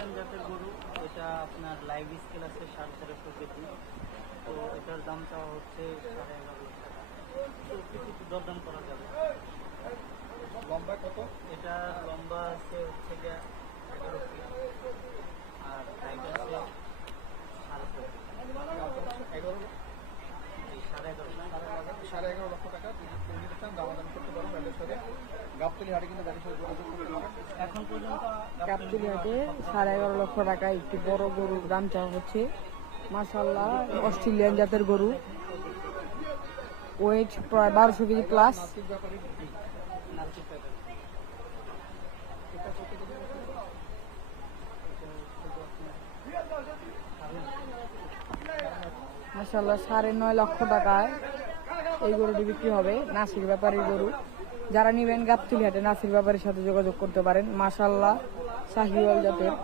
Australian জাতের গরু, এটা আপনার লাইভ স্কেল আছে 4.5 কেজি। তো এটার দামটা হচ্ছে 11.5 লাখ টাকা। তো কিছু দরদাম করা যাবে। লম্বা কত? এটা লম্বা আছে হচ্ছে গিয়ে 11 ফিট, আর হাইট আছে 11.5 11 11.5 লক্ষ টাকা। দামাদাম করতে পারো ব্যাটের সাথে। গাবতলী হাটে কিন্তু ব্যাটের সাথে যোগাযোগ করতে পারেন। এখন পর্যন্ত গাবতলী হাটে 11.5 লক্ষ টাকা একটি বড় গরুর দাম চাওয়া হচ্ছে। মাশাআল্লাহ, অস্ট্রেলিয়ান জাতের গরু, ওয়েট প্রায় 1200 কেজি প্লাস। নাসিক ব্যাপারে নাসিক প্যাকেট। এটা কত কেজি? মাশাআল্লাহ, 9.5 লক্ষ টাকায় এই গরুটি বিক্রি হবে। নাসিক ব্যাপারীর গরু, যারা নেবেন গাবতলী হাটে নাসিক ব্যাপারীর সাথে যোগাযোগ করতে পারেন। মাশাআল্লাহ, শাহিওয়াল জাতের।